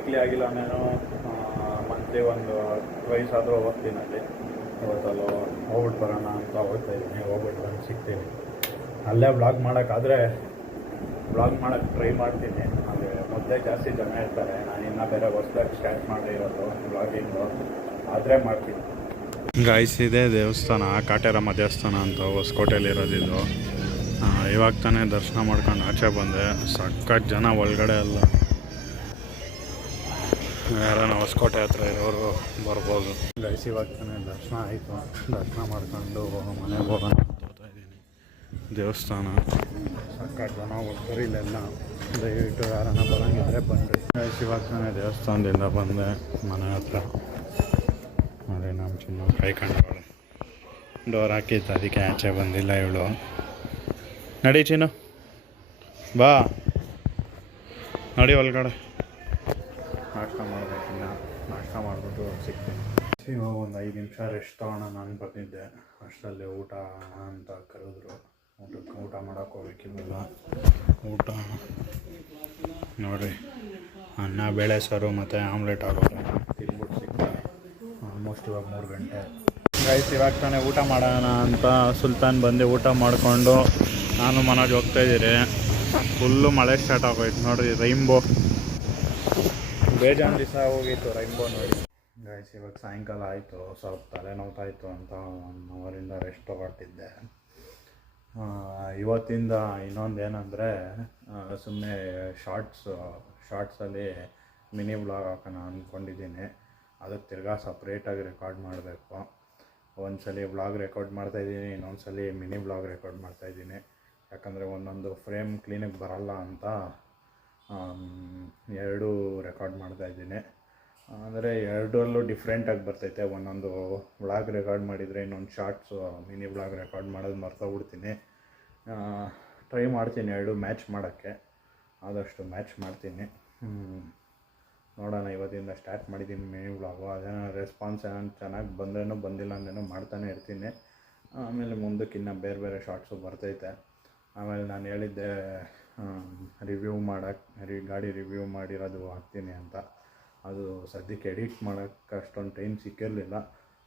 Weekly ಆಗಿಲ್ಲ ನಾನು monthly ಒಂದು ಟ್ವೈಸ್ ಆದರೂ ಹೋಗ್ತೀನಿ ಅಲ್ಲಿ. ಇವತ್ತಲ್ಲೂ ಹೋಗ್ಬಿಟ್ಟು ಬರೋಣ ಅಂತ ಹೋಗ್ತಾ ಇದ್ದೀನಿ. ಹೋಗ್ಬಿಟ್ಟು ಬಂದು ಸಿಗ್ತೀನಿ. ಅಲ್ಲೇ ವ್ಲಾಗ್ ಮಾಡೋಕ್ಕಾದರೆ ವ್ಲಾಗ್ ಮಾಡೋಕ್ಕೆ ಟ್ರೈ ಮಾಡ್ತೀನಿ. ಅಲ್ಲಿ ಮೊದಲೇ ಜಾಸ್ತಿ ಜನ ಇರ್ತಾರೆ. ನಾನು ಇನ್ನೂ ಬೇರೆ ಹೊಸ್ದಾಗಿ ಸ್ಟಾರ್ಟ್ ಮಾಡಿರೋದು ವ್ಲಾಗಿಂಗು, ಆದರೆ ಮಾಡ್ತೀನಿ. ಗಾಯ್ಸ್, ಇದೆ ದೇವಸ್ಥಾನ, ಕಾಟೇರಮ್ಮ ದೇವಸ್ಥಾನ ಅಂತ ಹೊಸಕೋಟೆಯಲ್ಲಿರೋದಿದ್ದು. ಇವಾಗ ತಾನೇ ದರ್ಶನ ಮಾಡ್ಕೊಂಡು ಆಚೆ ಬಂದೆ. ಸಖತ್ ಜನ ಒಳಗಡೆ ಅಲ್ಲ. ಯಾರನ್ನ ಹೊಸಕೋಟೆ ಹತ್ರ ಇರೋರು ಬರ್ಬೋದು. ಗೈಸ್, ಇವಾಗ ತಾನೇ ದರ್ಶನ ಆಯಿತು. ದರ್ಶನ ಮಾಡ್ಕೊಂಡು ಮನೆಗೆ ಹೋಗೋಣ ಅಂತ ಹೋಗ್ತಾ ಇದ್ದೀನಿ. ದೇವಸ್ಥಾನ ಸಖತ್ ಜನ ಹೋಗ್ತಾರೆ ಇಲ್ಲೆಲ್ಲ. ದಯವಿಟ್ಟು ಯಾರನ್ನ ಬರೋಂಗಿದ್ರೆ ಬನ್ನಿರಿ. ಗೈಸ್, ಇವಾಗ ತಾನೇ ದೇವಸ್ಥಾನದಿಂದ ಬಂದೆ ಮನೆ ಹತ್ರ. ಅದೇ ನಮ್ಮ ಚಿನ್ನ ಕಾಯ್ಕೊಂಡವಳೆ. ಡೋರ್ ಹಾಕಿತ್ತು, ಅದಕ್ಕೆ ಆಚೆ ಬಂದಿಲ್ಲ ಇವಳು. ನಡಿ ಚಿನ್ನು, ಬಾ ನಡಿ ಒಳಗಡೆ. ನಾಷ್ಟ ಮಾಡಬೇಕಿನ್ನ. ನಾಷ್ಟ ಮಾಡಿಬಿಟ್ಟು ಸಿಗ್ತೀನಿ. ಇವಾಗ ಒಂದು 5 ನಿಮಿಷ ರೆಸ್ಟ್ ತೊಗೊಳ್ಳೋಣ ನಾನು ಬಂದಿದ್ದೆ. ಅಷ್ಟರಲ್ಲಿ ಊಟ ಅಂತ ಕರೆದ್ರು. ಊಟ ಮಾಡೋಕ್ಕೆ ಹೋಗ್ಬೇಕಿಲ್ಲ. ಊಟ ನೋಡಿರಿ, ಅನ್ನ ಬೇಳೆ ಸಾರು ಮತ್ತು ಆಮ್ಲೆಟ್ ಆಗೋದು ತಿನ್ಬಿಟ್ಟು ಸಿಗ್ತಾರೆ. ಆಲ್ಮೋಸ್ಟ್ ಇವಾಗ 3 ಗಂಟೆ. ಗೈಸ್, ಇವಾಗ ತಾನೇ ಊಟ ಮಾಡೋಣ ಅಂತ ಸುಲ್ತಾನ್ ಬಂದು ಊಟ ಮಾಡಿಕೊಂಡು ನಾನು ಮನೋಜ್ ಹೋಗ್ತಾಯಿದ್ದೀರಿ. ಫುಲ್ಲು ಮಳೆ ಸ್ಟಾರ್ಟ್ ಆಗೋಯ್ತು ನೋಡಿರಿ. ರೈನ್ಬೋ ಬೇಜಾನ್ ದಿವಸ ಹೋಗಿತ್ತು ರೈನ್ಬೋ ನೋಡಿ. ಗೈಸ್, ಇವಾಗ ಸಾಯಂಕಾಲ ಆಯಿತು. ಸ್ವಲ್ಪ ತಲೆನೋವ್ತಾಯಿತ್ತು ಅಂತ 1 ಅವರಿಂದ ರೆಸ್ಟ್ ತೊಗೊಟ್ಟಿದ್ದೆ. ಇವತ್ತಿಂದ ಇನ್ನೊಂದು ಏನಂದರೆ, ಸುಮ್ಮನೆ ಶಾರ್ಟ್ಸಲ್ಲಿ ಮಿನಿ ವ್ಲಾಗ್ ಹಾಕೋಣ ಅಂದ್ಕೊಂಡಿದ್ದೀನಿ. ಅದಕ್ಕೆ ತಿರ್ಗಾ ಸಪ್ರೇಟಾಗಿ ರೆಕಾರ್ಡ್ ಮಾಡಬೇಕು. ಒಂದ್ಸಲಿ ವ್ಲಾಗ್ ರೆಕಾರ್ಡ್ ಮಾಡ್ತಾಯಿದ್ದೀನಿ, ಇನ್ನೊಂದ್ಸಲಿ ಮಿನಿ ವ್ಲಾಗ್ ರೆಕಾರ್ಡ್ ಮಾಡ್ತಾಯಿದ್ದೀನಿ. ಯಾಕಂದರೆ ಒಂದೊಂದು ಫ್ರೇಮ್ ಕ್ಲೀನಾಗಿ ಬರಲ್ಲ ಅಂತ 2 ರೆಕಾರ್ಡ್ ಮಾಡ್ತಾಯಿದ್ದೀನಿ. ಅಂದರೆ 2ರಲ್ಲೂ ಡಿಫ್ರೆಂಟಾಗಿ ಬರ್ತೈತೆ. ಒಂದೊಂದು ವ್ಲಾಗ್ ರೆಕಾರ್ಡ್ ಮಾಡಿದರೆ ಇನ್ನೊಂದು ಶಾರ್ಟ್ಸು ಮಿನಿ ವ್ಲಾಗ್ ರೆಕಾರ್ಡ್ ಮಾಡೋದು ಮರ್ತೋಗ್ಬಿಡ್ತೀನಿ. ಟ್ರೈ ಮಾಡ್ತೀನಿ 2 ಮ್ಯಾಚ್ ಮಾಡೋಕ್ಕೆ. ಆದಷ್ಟು ಮ್ಯಾಚ್ ಮಾಡ್ತೀನಿ. ನೋಡೋಣ, ಇವತ್ತಿಂದ ಸ್ಟಾರ್ಟ್ ಮಾಡಿದ್ದೀನಿ ಮಿನಿ ವ್ಲಾಗು. ಅದೇನೋ ರೆಸ್ಪಾನ್ಸ್ ಏನೋ ಚೆನ್ನಾಗಿ ಬಂದ್ರೇನೋ ಬಂದಿಲ್ಲ ಅಂದೇನೋ ಮಾಡ್ತಾನೆ ಇರ್ತೀನಿ. ಆಮೇಲೆ ಮುಂದಕ್ಕೆ ಇನ್ನೂ ಬೇರೆ ಬೇರೆ ಶಾರ್ಟ್ಸು ಬರ್ತೈತೆ. ಆಮೇಲೆ ನಾನು ಹೇಳಿದ್ದೆ ರಿವ್ಯೂ ಮಾಡೋಕ್ಕೆ, ಗಾಡಿ ರಿವ್ಯೂ ಮಾಡಿರೋದು ಹಾಕ್ತೀನಿ ಅಂತ. ಅದು ಸದ್ಯಕ್ಕೆ ಎಡಿಟ್ ಮಾಡೋಕ್ಕೆ ಅಷ್ಟೊಂದು ಟೈಮ್ ಸಿಕ್ಕಿರಲಿಲ್ಲ.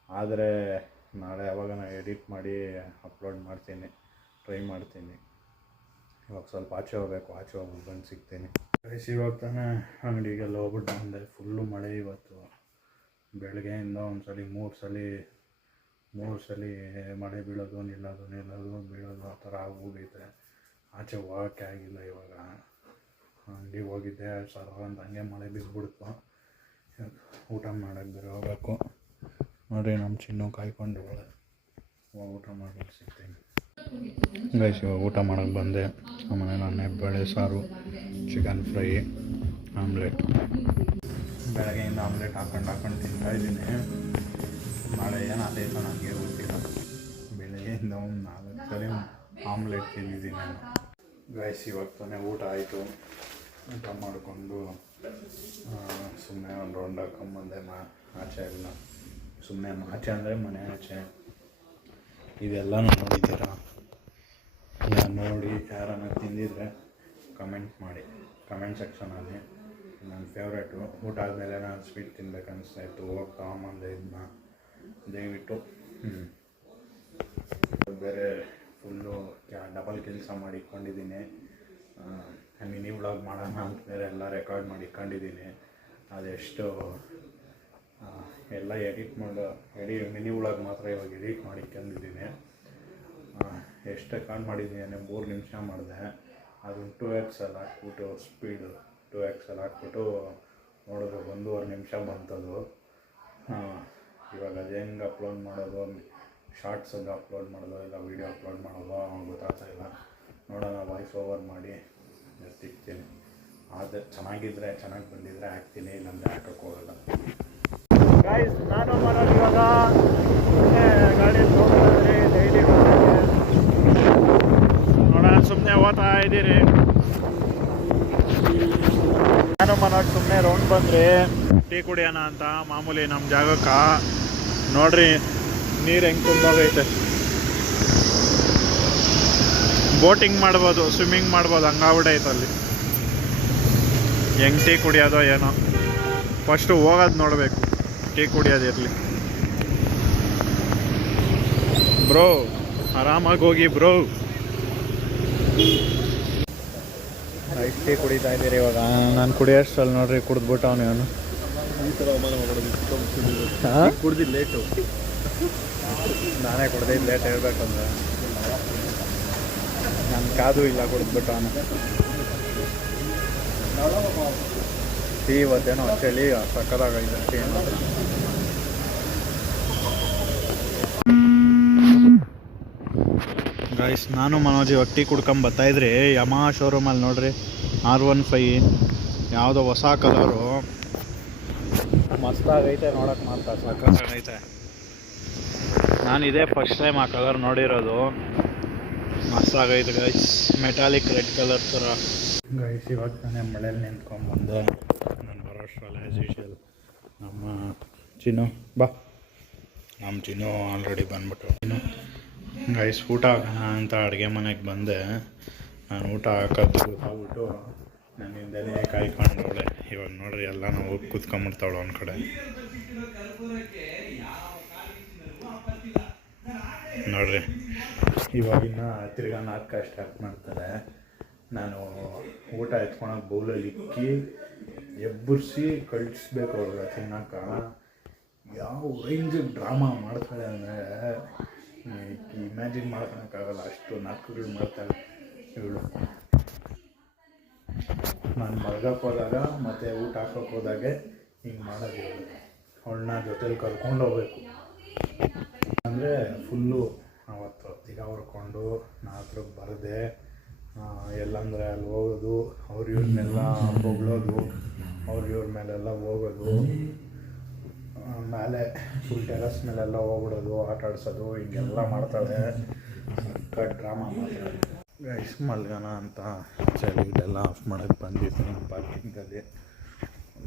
ಆದರೆ ನಾಳೆ ಯಾವಾಗ ನಾನು ಎಡಿಟ್ ಮಾಡಿ ಅಪ್ಲೋಡ್ ಮಾಡ್ತೀನಿ, ಟ್ರೈ ಮಾಡ್ತೀನಿ. ಇವಾಗ ಸ್ವಲ್ಪ ಆಚೆ ಹೋಗ್ಬೇಕು. ಆಚೆ ಹೋಗ್ಬಿಟ್ಟು ಬಂದು ಸಿಗ್ತೀನಿ. ಇವಾಗ ತಾನೇ ಅಂಗಡಿಗೆಲ್ಲ ಹೋಗ್ಬಿಟ್ಟು ಬಂದೆ. ಫುಲ್ಲು ಮಳೆ ಇವತ್ತು. ಬೆಳಗ್ಗೆಯಿಂದ ಮೂರು ಸಲ ಮಳೆ ಬೀಳೋದು ನಿಲ್ಲೋದು ಬೀಳೋದು ಆ ಥರ ಆಗೋಗೈತೆ. ಆಚೆ ಹೋಗೋಕ್ಕೆ ಆಗಿಲ್ಲ. ಇವಾಗ ಅಂಗಡಿಗೆ ಹೋಗಿದ್ದೆ, ಅಂತ ಹಂಗೆ ಮಳೆ ಬಿದ್ದುಬಿಡ್ತು. ಊಟ ಮಾಡೋಕ್ಕೆ ಬೇರೆ ಹೋಗ್ಬೇಕು. ನೋಡಿರಿ, ನಮ್ಮ ಚಿನ್ನು ಕಾಯ್ಕೊಂಡು ಇವಾಗ ಊಟ ಮಾಡ್ಬಿಟ್ಟು ಸಿಗ್ತೀನಿ. ಗೈಸ್, ಇವಾಗ ಊಟ ಮಾಡೋಕ್ಕೆ ಬಂದೆ. ಆಮೇಲೆ ನಾನು ಬೇಳೆ ಸಾರು, ಚಿಕನ್ ಫ್ರೈ, ಆಮ್ಲೆಟ್. ಬೆಳಗ್ಗೆಯಿಂದ ಆಮ್ಲೆಟ್ ಹಾಕೊಂಡು ತಿಂತಾಯಿದ್ದೀನಿ. ನಾಳೆ ಏನಾದೈತೋ ನನಗೆ ಗೊತ್ತಿಲ್ಲ. ಬೆಳಗ್ಗೆಯಿಂದ ಒಂದು 4 ಸಲ ಆಮ್ಲೆಟ್ ತಿಂದಿದ್ದೀನಿ ನಾನು. ಗೈಸ್, ಇವಾಗ ತಾನೇ ಊಟ ಆಯಿತು. ಊಟ ಮಾಡಿಕೊಂಡು ಸುಮ್ಮನೆ ಒಂದು ರೌಂಡ್ ಹಾಕೊಂಬಂದೆ. ಆಚೆ ಎಲ್ಲ ಸುಮ್ಮನೆ ಆಚೆ ಅಂದರೆ ಮನೆ ಆಚೆ. ಇದೆಲ್ಲ ನೋಡಿದ್ದೀರಾ? ನೋಡಿ ಯಾರನ್ನ ತಿಂದಿದ್ರೆ ಕಮೆಂಟ್ ಮಾಡಿ ಕಮೆಂಟ್ ಸೆಕ್ಷನಲ್ಲಿ. ನನ್ನ ಫೇವ್ರೇಟು. ಊಟ ಆದಮೇಲೆ ನಾನು ಸ್ವೀಟ್ ತಿನ್ಬೇಕು ಅನಿಸ್ತಾಯಿತ್ತು. ಹೋಗಿ ತಗೊಂಬಂದೆ ಇದನ್ನ. ದಯವಿಟ್ಟು ಬೇರೆ ಫುಲ್ಲು ಡಬಲ್ ಕೆಲಸ ಮಾಡಿ ಇಟ್ಕೊಂಡಿದ್ದೀನಿ. ಮಿನಿ ವ್ಲಾಗ್ ಮಾಡೋಣ ಅಂತ ಬೇರೆ ಎಲ್ಲ ರೆಕಾರ್ಡ್ ಮಾಡಿ ಇಟ್ಕೊಂಡಿದ್ದೀನಿ. ಅದೆಷ್ಟು ಎಲ್ಲ ಮಿನಿ ವ್ಲಾಗ್ ಮಾತ್ರ ಇವಾಗ ಎಡಿಟ್ ಮಾಡಿ ಇಟ್ಕೊಂಡಿದ್ದೀನಿ. ಎಷ್ಟು ರೆಕಾರ್ಡ್ ಮಾಡಿದ್ದೀನಿ 3 ನಿಮಿಷ ಮಾಡಿದೆ. ಅದನ್ನು 2x ಅಲ್ಲಿ ಹಾಕ್ಬಿಟ್ಟು ಸ್ಪೀಡು 2x ಅಲ್ಲಿ ಹಾಕ್ಬಿಟ್ಟು ನೋಡಿದ್ರೆ 1.5 ನಿಮಿಷ ಬಂತದು. ಇವಾಗ ಅದು ಹೆಂಗೆ ಅಪ್ಲೋಡ್ ಮಾಡೋದು, ಶಾರ್ಟ್ಸಲ್ಲಿ ಅಪ್ಲೋಡ್ ಮಾಡೋದು ಇಲ್ಲ ವೀಡಿಯೋ ಅಪ್ಲೋಡ್ ಮಾಡೋದು ಗೊತ್ತಾಗ್ತಾ ಇಲ್ಲ. ನೋಡೋಣ, ವಾಯ್ಸ್ ಓವರ್ ಮಾಡಿ ಸಿಗ್ತೀನಿ. ಆದರೆ ಚೆನ್ನಾಗಿ ಬಂದಿದ್ದರೆ ಹಾಕ್ತೀನಿ, ಇಲ್ಲಾಂದರೆ ಹಾಕೋಕ್ಕೆ ಹೋಗಲ್ಲ. ಗೈಸ್, ನಾನು ಮಾಡೋದು ಇವಾಗ ಗಾಡಿಯಲ್ಲಿ ಹೋಗೋದಾದ್ರೆ ಡೈಲಿ ನೋಡೋಣ. ಸುಮ್ಮನೆ ಓದ್ತಾ ಇದ್ದೀರಿ. ನಾನು ಮನೋಜ್ ಸುಮ್ಮನೆ ರೌಂಡ್ ಬಂದರೆ ಟೀ ಕುಡಿಯೋಣ ಅಂತ ಮಾಮೂಲಿ ನಮ್ಮ ಜಾಗಕ್ಕೆ. ನೋಡ್ರಿ, ನೀರು ಹೆಂಗೆ ತುಂಬೋಗೈತೆ. ಬೋಟಿಂಗ್ ಮಾಡ್ಬೋದು, ಸ್ವಿಮ್ಮಿಂಗ್ ಮಾಡ್ಬೋದು, ಹಂಗಾಗ್ಬಿಟ್ಟೈತೆ ಅಲ್ಲಿ. ಹೆಂಗೆ ಟೀ ಕುಡಿಯೋದೋ ಏನೋ. ಫಸ್ಟು ಹೋಗೋದು ನೋಡಬೇಕು, ಟೀ ಕುಡಿಯೋದಿರಲಿ. ಬ್ರೋ ಆರಾಮಾಗಿ ಹೋಗಿ ಬ್ರೋ. ಟೀ ಕುಡಿತಾ ಇದ್ದೀರಿ ಇವಾಗ. ನಾನು ಕುಡಿಯೋಷ್ಟಲ್ಲಿ ನೋಡ್ರಿ ಕುಡಿದ್ಬಿಟ್ಟು ಅವನು ಕುಡ್ದಿದ್ದು ಲೇಟು. ನಾನೇ ಕುಡ್ದಿದ್ದು ಲೇಟ್ ಹೇಳ್ಬೇಕಂದ್ರೆ ನನ್ನ ಕಾದು ಇಲ್ಲ ಕುಡಿದ್ಬಿಟ್ಟು ಅವನು. ಟೀ ಇವತ್ತೇನೋ ಚಳಿ ಸಕ್ಕದಾಗೈತೆ ಟೀ. ಗೈಸ್ ನಾನು ಮನೋಜ್ ಇವಾಗ ಟೀ ಕುಡ್ಕೊಂಬರ್ತಾಯಿದ್ರಿ ಯಮಾ ಶೋರೂಮಲ್ಲಿ ನೋಡ್ರಿ R15 ಯಾವುದೋ ಹೊಸ ಕಲರು ಮಸ್ತಾಗೈತೆ ನೋಡೋಕೆ. ಮಾತ್ರ ಸಕ್ಕತ್ತಾಗೈತೆ. ನಾನು ಇದೇ ಫಸ್ಟ್ ಟೈಮ್ ಆ ಕಲರ್ ನೋಡಿರೋದು. ಮಸ್ತಾಗೈತೆ ಗೈಸ್, ಮೆಟಾಲಿಕ್ ರೆಡ್ ಕಲರ್ ಥರ. ಗೈಸ್ ಇವಾಗ ನಾನೇ ಮಳೇಲಿ ನಿಂತ್ಕೊಂಡ್ಬಂದೆ. ನಾನು ಬರೋಷ್ಟರಲ್ಲ ಆ್ಯಸ್ ಯೂಶುವಲ್ ನಮ್ಮ ಚಿನ್ನು ಬಾ. ನಮ್ಮ ಚಿನ್ನು ಆಲ್ರೆಡಿ ಬಂದ್ಬಿಟ್ಟು. ಚಿನ್ನು ಗೈಸ್ ಊಟ ಹಾಕೋಣ ಅಂತ ಅಡುಗೆ ಮನೆಗೆ ಬಂದೆ. ನಾನು ಊಟ ಹಾಕೋದು ಗೊತ್ತಾಗ್ಬಿಟ್ಟು ನನ್ನ ಹಿಂದೆನೇ ಕಾಯ್ಕೊಂಡವಳೆ. ಇವಾಗ ನೋಡ್ರಿ ಎಲ್ಲ ನಾವು ಹೋಗಿ ಕೂತ್ಕೊಂಬಿಡ್ತಾವಳು ಒಂದು ಕಡೆ. ನೋಡ್ರಿ ಇವಾಗಿನ್ನ ತಿರ್ಗಾ ನಾಲ್ಕು ಸ್ಟಾರ್ಟ್ ಮಾಡ್ತಾರೆ. ನಾನು ಊಟ ಎತ್ಕೊಳಕ್ಕೆ ಬೌಲಲ್ಲಿ ಇಕ್ಕಿ ಎಬ್ಬರಿಸಿ ಕಳಿಸ್ಬೇಕು ಅವ್ರಿಗೆ ತಿನ್ನೋಕೆ. ಯಾವ ರೇಂಜಿಗೆ ಡ್ರಾಮಾ ಮಾಡ್ತಾಳೆ ಅಂದರೆ ಇಮ್ಯಾಜಿನ್ ಮಾಡ್ಕೊಳಕ್ಕಾಗಲ್ಲ. ಅಷ್ಟು ನಾಲ್ಕುಗಳು ಮಾಡ್ತಾಳೆ ಇವಳು. ನಾನು ಮಲ್ಗಕ್ಕೆ ಹೋದಾಗ ಮತ್ತು ಊಟ ಹಾಕೋಕ್ಕೆ ಹೋದಾಗೆ ಹಿಂಗೆ ಮಾಡೋದು ಇವಳು. ಅವಳನ್ನ ಜೊತೇಲಿ ಕರ್ಕೊಂಡು ಹೋಗ್ಬೇಕು. ಅಂದರೆ ಫುಲ್ಲು ಅವತ್ತು ತಿಗ ಹೊರ್ಕೊಂಡು ನಾಲ್ಕರಿಗೆ ಬರದೆ ಎಲ್ಲಂದರೆ ಅಲ್ಲಿ ಹೋಗೋದು, ಅವ್ರ ಇವ್ರನ್ನೆಲ್ಲ ಹೊಗಳೋದು, ಅವ್ರ ಇವ್ರ ಮೇಲೆಲ್ಲ ಹೋಗೋದು, ಮೇಲೆ ಫುಲ್ ಟೆರಸ್ ಮೇಲೆಲ್ಲ ಹೋಗ್ಬಿಡೋದು, ಆಟ ಆಡ್ಸೋದು, ಹಿಂಗೆಲ್ಲ ಮಾಡ್ತಾಳೆ. ಸಕ್ಕ ಡ್ರಾಮಾ ಮಾಡ್ತಾಳೆ. ಗೈಸ್ ಮಲ್ಗೋಣ ಅಂತ ಲೈಟೆಲ್ಲ ಆಫ್ ಮಾಡೋಕ್ಕೆ ಬಂದಿದ್ದೀನಿ ಪಾರ್ಕಿಂಗಲ್ಲಿ.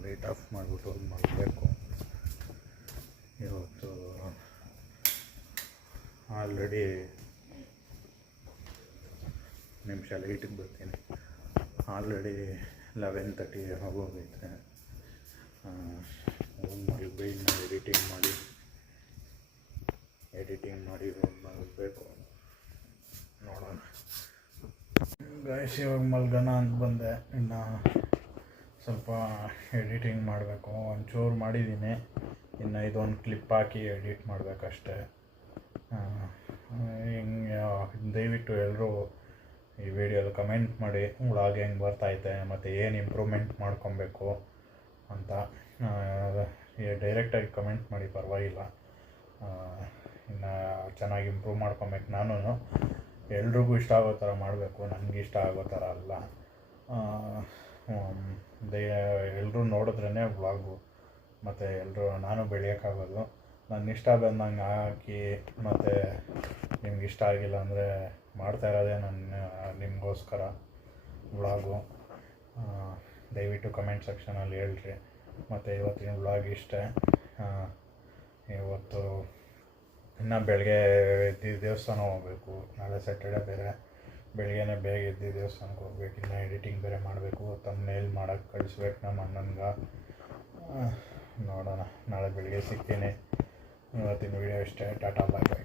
ಲೈಟ್ ಆಫ್ ಮಾಡಿಬಿಟ್ಟು ಮಲಗಬೇಕು. ಇವತ್ತು ಆಲ್ರೆಡಿ ನಿಮಿಷ ಲೈಟಿಗೆ ಬರ್ತೀನಿ. ಆಲ್ರೆಡಿ 11:30 ಆಗೋಗೈತೆ. ಇನ್ನು ಎಡಿಟಿಂಗ್ ಮಾಡಿ ಮಲಗಬೇಕು. ನೋಡೋಣ ಗೈಸ್ ಇವಾಗ ಮಲ್ಗೋಣ ಅಂತ ಬಂದೆ. ಇನ್ನು ಸ್ವಲ್ಪ ಎಡಿಟಿಂಗ್ ಮಾಡಬೇಕು. ಒಂಚೂರು ಮಾಡಿದ್ದೀನಿ, ಇನ್ನು ಇದೊಂದು ಕ್ಲಿಪ್ ಹಾಕಿ ಎಡಿಟ್ ಮಾಡಬೇಕಷ್ಟೆ. ಹಿಂಗೆ ದಯವಿಟ್ಟು ಎಲ್ಲರೂ ಈ ವಿಡಿಯೋದು ಕಮೆಂಟ್ ಮಾಡಿ ವ್ಲಾಗ್ ಹೆಂಗೆ ಬರ್ತೈತೆ ಮತ್ತು ಏನು ಇಂಪ್ರೂವ್ಮೆಂಟ್ ಮಾಡ್ಕೊಬೇಕು ಅಂತ. ಡೈರೆಕ್ಟಾಗಿ ಕಮೆಂಟ್ ಮಾಡಿ ಪರವಾಗಿಲ್ಲ. ಇನ್ನು ಚೆನ್ನಾಗಿ ಇಂಪ್ರೂವ್ ಮಾಡ್ಕೊಬೇಕು. ನಾನು ಎಲ್ರಿಗೂ ಇಷ್ಟ ಆಗೋ ಥರ ಮಾಡಬೇಕು, ನನಗೆ ಇಷ್ಟ ಆಗೋ ಥರ ಅಲ್ಲ. ಎಲ್ಲರೂ ನೋಡಿದ್ರೇ ವ್ಲಾಗು ಮತ್ತು ಎಲ್ಲರೂ ನಾನು ಬೆಳೆಯೋಕ್ಕಾಗೋದು. ನನ್ನ ಇಷ್ಟ ಬಂದಂಗೆ ಹಾಕಿ ಮತ್ತು ನಿಮ್ಗೆ ಇಷ್ಟ ಆಗಿಲ್ಲ ಅಂದರೆ ಮಾಡ್ತಾ ಇರೋದೇ ನಿಮಗೋಸ್ಕರ ವ್ಲಾಗು. ದಯವಿಟ್ಟು ಕಮೆಂಟ್ ಸೆಕ್ಷನಲ್ಲಿ ಹೇಳ್ರಿ. ಮತ್ತು ಇವತ್ತಿನ ವ್ಲಾಗ್ ಇಷ್ಟೇ. ಇವತ್ತು ಇನ್ನು ಬೆಳಗ್ಗೆ ಎದ್ದು ದೇವಸ್ಥಾನ ಹೋಗಬೇಕು. ನಾಳೆ ಸ್ಯಾಟರ್ಡೆ ಬೇರೆ. ಬೆಳಗ್ಗೆನೇ ಬೇಗ ಎದ್ದು ದೇವಸ್ಥಾನಕ್ಕೆ ಹೋಗ್ಬೇಕು. ಇನ್ನು ಎಡಿಟಿಂಗ್ ಬೇರೆ ಮಾಡಬೇಕು. ತಮ್ಮನೇಲ್ ಮಾಡೋಕ್ಕೆ ಕಳಿಸ್ಬೇಕು ನಮ್ಮ ಅಣ್ಣನಿಗೆ. ನೋಡೋಣ, ನಾಳೆ ಬೆಳಗ್ಗೆ ಸಿಗ್ತೀನಿ. ಇವತ್ತಿನ ವೀಡಿಯೋ ಇಷ್ಟೇ. ಟಾಟಾ ಬಾಯ್.